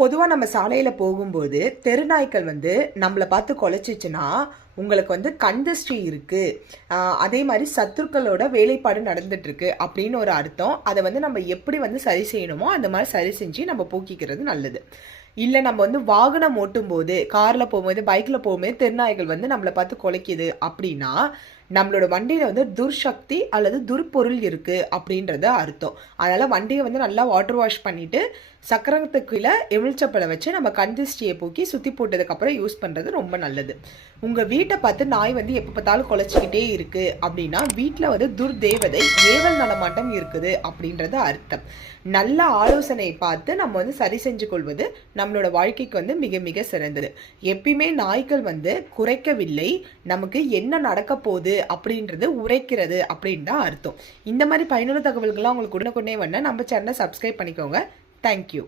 பொதுவாக நம்ம சாலையில் போகும்போது தெருநாய்க்கள் வந்து நம்மளை பார்த்து குலைச்சிச்சுன்னா உங்களுக்கு வந்து கண் திருஷ்டி இருக்குது, அதே மாதிரி சத்துருக்களோட வேலைப்பாடு நடந்துட்டுருக்கு அப்படின்னு ஒரு அர்த்தம். அதை வந்து நம்ம எப்படி வந்து சரி செய்யணுமோ அந்த மாதிரி சரி செஞ்சு நம்ம போக்கிக்கிறது நல்லது. இல்லை நம்ம வந்து வாகனம் ஓட்டும் போது, காரில் போகும்போது, பைக்கில் போகும்போது தெருநாய்கள் வந்து நம்மளை பார்த்து குலைக்குது அப்படின்னா நம்மளோட வண்டியில் வந்து துர்சக்தி அல்லது துர்பொருள் இருக்குது அப்படின்றது அர்த்தம். அதனால் வண்டியை வந்து நல்லா வாட்டர் வாஷ் பண்ணிவிட்டு சக்கரத்துக்குள்ள எமிழ்ச்சப்பழை வச்சு நம்ம கண் திருஷ்டியை போக்கி சுற்றி போட்டதுக்கப்புறம் யூஸ் பண்ணுறது ரொம்ப நல்லது. உங்கள் வீட்டை பார்த்து நாய் வந்து எப்போ பார்த்தாலும் குலைச்சிக்கிட்டே இருக்குது அப்படின்னா வீட்டில் வந்து துர்தேவதை ஏவல் நடமாட்டம் இருக்குது அப்படின்றது அர்த்தம். நல்ல ஆலோசனை பார்த்து நம்ம வந்து சரி செஞ்சு கொள்வது நம்மளோட வாழ்க்கைக்கு வந்து மிக மிக சிறந்தது. எப்பயுமே நாய்கள் வந்து குறைக்கவில்லை, நமக்கு என்ன நடக்க போகுது அப்படின்றது உரைக்கிறது அப்படின்னு தான் அர்த்தம். இந்த மாதிரி பயனுள்ள தகவல்கள்லாம் உங்களுக்கு உடனுக்குடனே வேணா நம்ம சேனலை சப்ஸ்கிரைப் பண்ணிக்கோங்க. தேங்க்யூ.